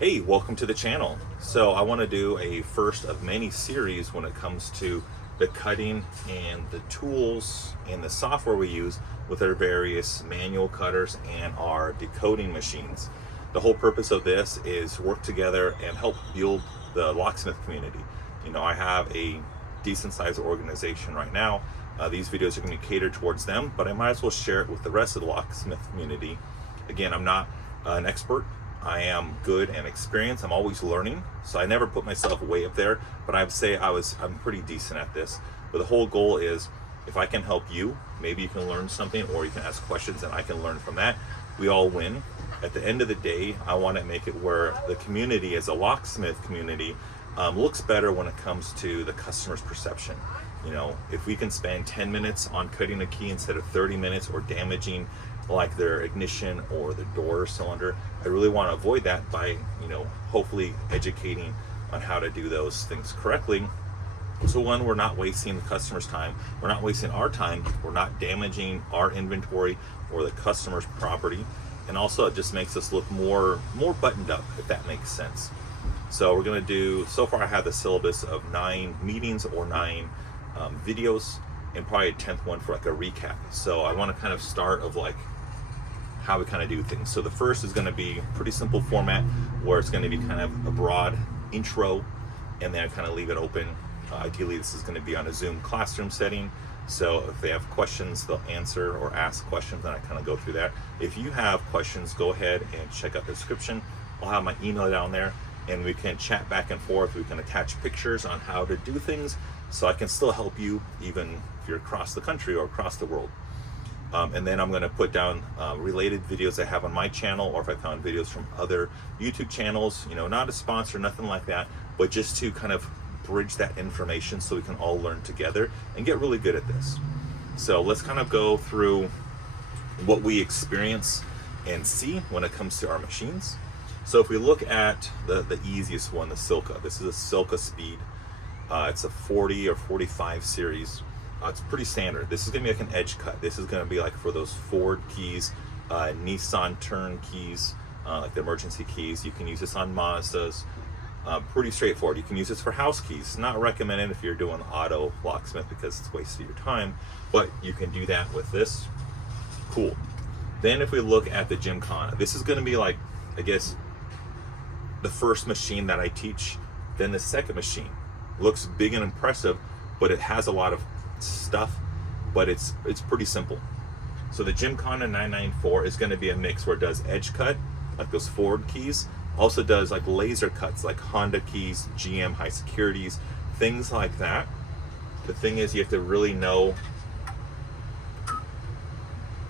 Hey, welcome to the channel. So I want to do a first of many series when it comes to the cutting and the tools and the software we use with our various manual cutters and our decoding machines. The whole purpose of this is work together and help build the locksmith community. You know, I have a decent sized organization right now. These videos are going to be catered towards them, but I might as well share it with the rest of the locksmith community. Again, I'm not an expert. I am good and experienced. I'm always learning, so I never put myself way up there, but I'd say I'm pretty decent at this. But the whole goal is, if I can help you, maybe you can learn something, or you can ask questions and I can learn from that. We all win. At the end of the day, I want to make it where the community as a locksmith community looks better when it comes to the customer's perception. You know, if we can spend 10 minutes on cutting a key instead of 30 minutes, or damaging like their ignition or the door cylinder, I really want to avoid that by, you know, hopefully educating on how to do those things correctly. So one, we're not wasting the customer's time, we're not wasting our time, we're not damaging our inventory or the customer's property, and also it just makes us look more buttoned up, if that makes sense. So we're going to do, so far I have the syllabus of 9 meetings or 9 videos, and probably a 10th one for like a recap. So I want to kind of start of like how we kind of do things. So the first is going to be pretty simple format, where it's going to be kind of a broad intro, and then I kind of leave it open. Ideally this is going to be on a Zoom classroom setting, so if they have questions they'll answer or ask questions, and I kind of go through that. If you have questions, go ahead and check out the description. I'll have my email down there, and we can chat back and forth. We can attach pictures on how to do things, so I can still help you even if you're across the country or across the world. And then I'm going to put down related videos I have on my channel, or if I found videos from other YouTube channels, you know, not a sponsor, nothing like that, but just to kind of bridge that information so we can all learn together and get really good at this. So let's kind of go through what we experience and see when it comes to our machines. So if we look at the easiest one, the Silca, this is a Silca Speed. It's a 40 or 45 series. It's pretty standard. This is going to be like an edge cut. This is going to be like for those Ford keys, Nissan turn keys, like the emergency keys. You can use this on Mazdas. Pretty straightforward. You can use this for house keys. Not recommended if you're doing auto locksmith because it's wasting your time, but you can do that with this. Cool. Then if we look at the Gymkana, this is going to be like, I guess, the first machine that I teach. Then the second machine looks big and impressive, but it has a lot of stuff, but it's pretty simple. So the Gymkana 994 is going to be a mix where it does edge cut like those Ford keys, also does like laser cuts like Honda keys, GM high securities, things like that. The thing is, you have to really know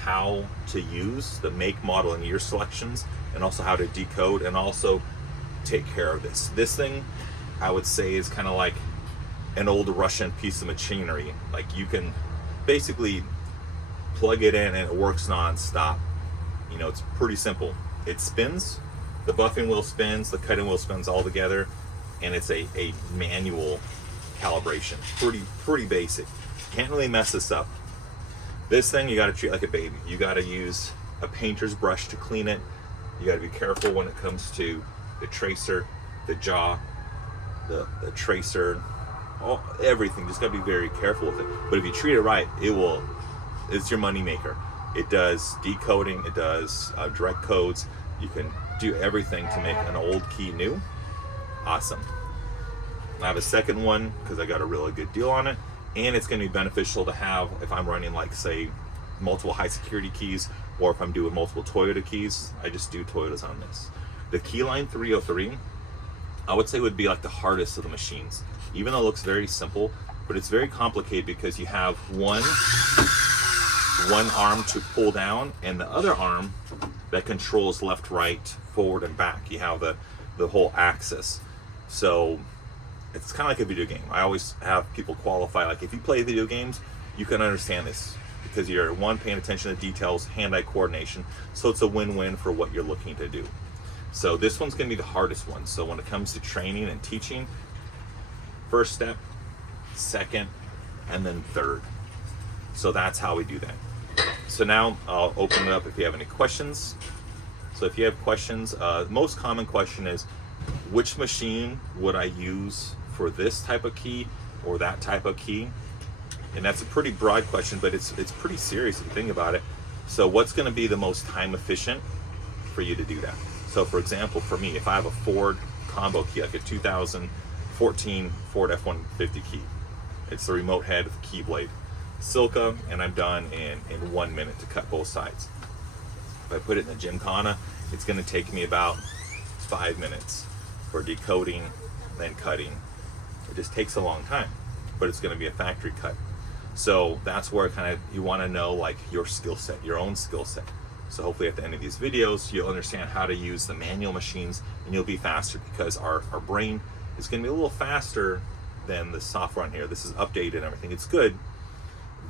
how to use the make, model, and year selections, and also how to decode, and also take care of this thing. I would say is kind of like an old Russian piece of machinery. Like, you can basically plug it in and it works non-stop. You know, it's pretty simple. It spins, the buffing wheel spins, the cutting wheel spins all together, and it's a manual calibration. Pretty basic. Can't really mess this up. This thing you got to treat like a baby. You got to use a painter's brush to clean it. You got to be careful when it comes to the tracer, the jaw, the tracer, everything. Just gotta be very careful with it. But if you treat it right, it's your money maker. It does decoding, it does direct codes. You can do everything to make an old key new. Awesome. I have a second one because I got a really good deal on it, and it's going to be beneficial to have if I'm running, like, say, multiple high security keys, or if I'm doing multiple Toyota keys. I just do Toyotas on this. The Keyline 303, I would say, would be like the hardest of the machines, even though it looks very simple, but it's very complicated because you have one arm to pull down, and the other arm that controls left, right, forward, and back. You have the whole axis. So it's kind of like a video game. I always have people qualify, like, if you play video games, you can understand this because you're, one, paying attention to details, hand-eye coordination, so it's a win-win for what you're looking to do. So this one's going to be the hardest one. So when it comes to training and teaching, first step, second, and then third. So that's how we do that. So now I'll open it up if you have any questions. So if you have questions, most common question is, which machine would I use for this type of key or that type of key? And that's a pretty broad question, but it's pretty serious if you think about it. So what's going to be the most time efficient for you to do that? So for example, for me, if I have a Ford combo key, like a 2014 Ford F-150 key, it's the remote head with the key blade, Silca, and I'm done in 1 minute to cut both sides. If I put it in the Gymkana, it's going to take me about 5 minutes for decoding, then cutting. It just takes a long time, but it's going to be a factory cut. So that's where kind of you want to know like your skill set, your own skill set. So hopefully at the end of these videos, you'll understand how to use the manual machines and you'll be faster, because our brain is going to be a little faster than the software on here. This is updated and everything. It's good,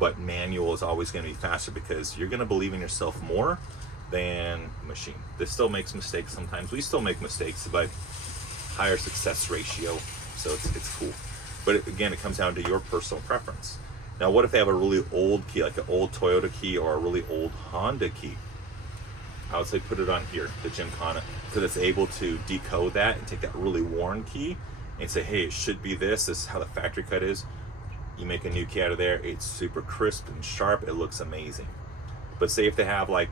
but manual is always going to be faster because you're going to believe in yourself more than machine. This still makes mistakes sometimes. We still make mistakes, but higher success ratio. So it's cool. But again, it comes down to your personal preference. Now, what if they have a really old key, like an old Toyota key or a really old Honda key? I would say put it on here, the Gymkana, because it's able to decode that and take that really worn key and say, hey, it should be this. This is how the factory cut is. You make a new key out of there. It's super crisp and sharp. It looks amazing. But say if they have like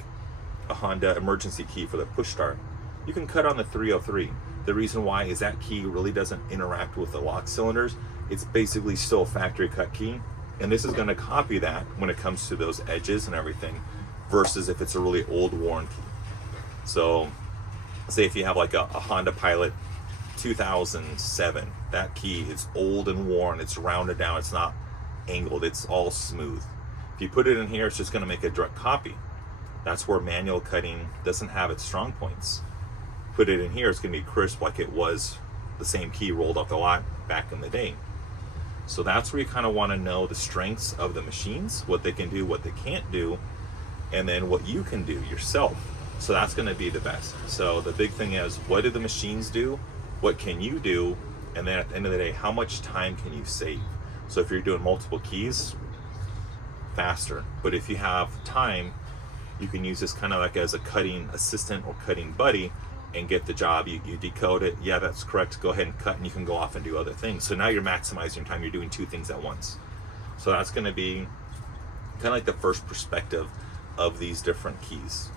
a Honda emergency key for the push start, you can cut on the 303. The reason why is that key really doesn't interact with the lock cylinders. It's basically still a factory cut key. And this is going to copy that when it comes to those edges and everything, versus if it's a really old worn key. So say if you have like a Honda Pilot 2007, that key is old and worn, it's rounded down, it's not angled, it's all smooth. If you put it in here, it's just going to make a direct copy. That's where manual cutting doesn't have its strong points. Put it in here, it's going to be crisp like it was the same key rolled off the lot back in the day. So that's where you kind of want to know the strengths of the machines, what they can do, what they can't do, and then what you can do yourself. So that's going to be the best. So the big thing is, what do the machines do? What can you do? And then at the end of the day, how much time can you save? So if you're doing multiple keys, faster. But if you have time, you can use this kind of like as a cutting assistant or cutting buddy and get the job. You decode it, yeah, that's correct, go ahead and cut, and you can go off and do other things. So now you're maximizing your time, you're doing two things at once. So that's going to be kind of like the first perspective of these different keys.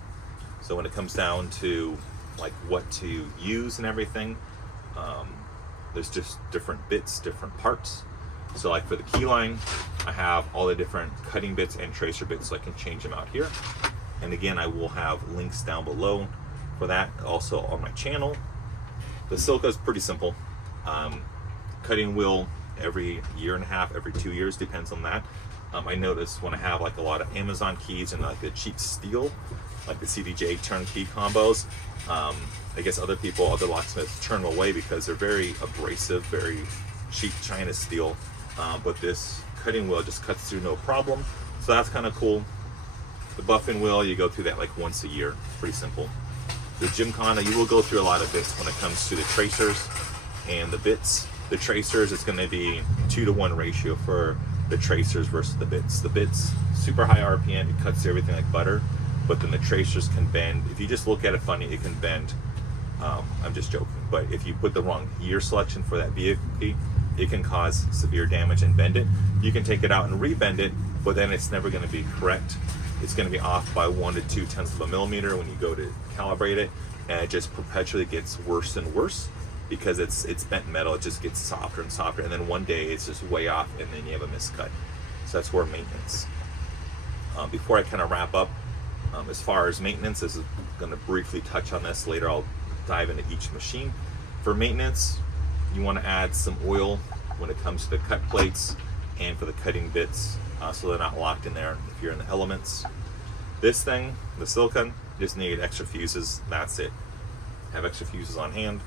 So when it comes down to like what to use and everything, there's just different bits, different parts. So like for the key line, I have all the different cutting bits and tracer bits, so I can change them out here. And again, I will have links down below for that, also on my channel. The Silca is pretty simple. Cutting wheel every year and a half, every 2 years, depends on that. I notice when I have like a lot of Amazon keys and like the cheap steel, like the CDJ turnkey combos, I guess other people, other locksmiths turn them away because they're very abrasive, very cheap China steel. But this cutting wheel just cuts through no problem. So that's kind of cool. The buffing wheel, you go through that like once a year, pretty simple. The Gymkana, you will go through a lot of bits when it comes to the tracers and the bits. The tracers, it's going to be 2-to-1 ratio for the tracers versus the bits. The bits, super high RPM, it cuts through everything like butter, but then the tracers can bend. If you just look at it funny, it can bend. I'm just joking, but if you put the wrong year selection for that vehicle, it can cause severe damage and bend it. You can take it out and rebend it, but then it's never going to be correct. It's going to be off by 1 to 2 tenths of a millimeter when you go to calibrate it, and it just perpetually gets worse and worse because it's bent metal. It just gets softer and softer, and then one day it's just way off, and then you have a miscut. So that's where maintenance. Before I kind of wrap up, as far as maintenance, this is going to briefly touch on this. Later I'll dive into each machine. For maintenance, you want to add some oil when it comes to the cut plates and for the cutting bits, so they're not locked in there if you're in the elements. This thing, the Silca, just need extra fuses. That's it. Have extra fuses on hand,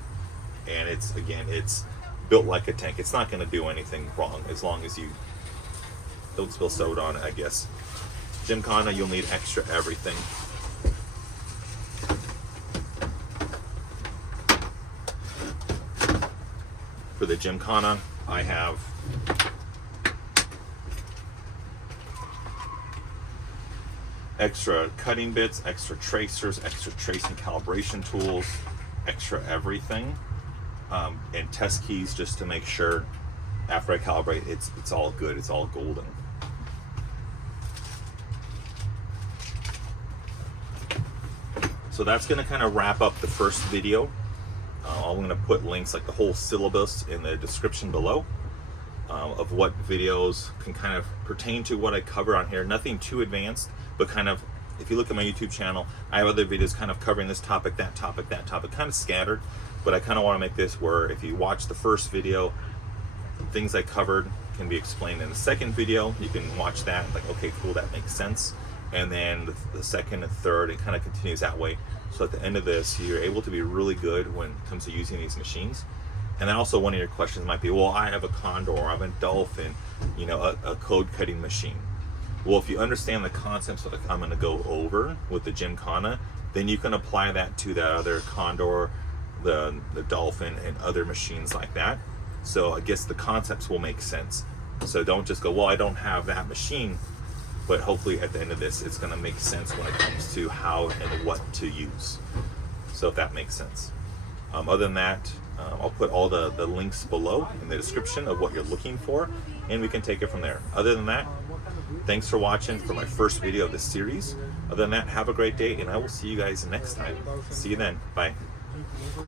and it's built like a tank. It's not going to do anything wrong as long as you don't spill soda on it, I guess. Gymkana, you'll need extra everything. For the Gymkana, I have extra cutting bits, extra tracers, extra tracing calibration tools, extra everything, and test keys just to make sure after I calibrate it's all good, it's all golden. So that's going to kind of wrap up the first video. I'm going to put links like the whole syllabus in the description below of what videos can kind of pertain to what I cover on here. Nothing too advanced, but kind of, if you look at my YouTube channel, I have other videos kind of covering this topic, that topic, that topic, kind of scattered, but I kind of want to make this where if you watch the first video, things I covered can be explained in the second video. You can watch that, like, okay, cool, that makes sense. And then the second and third, it kind of continues that way. So at the end of this, you're able to be really good when it comes to using these machines. And then also one of your questions might be, well, I have a Condor, or I have a Dolphin, you know, a code cutting machine. Well, if you understand the concepts that I'm going to go over with the Gymkana, then you can apply that to that other Condor, the Dolphin, and other machines like that. So I guess the concepts will make sense. So don't just go, well, I don't have that machine, but hopefully at the end of this, it's going to make sense when it comes to how and what to use. So if that makes sense. Other than that, I'll put all the links below in the description of what you're looking for, and we can take it from there. Other than that, thanks for watching for my first video of this series. Other than that, have a great day, and I will see you guys next time. See you then. Bye.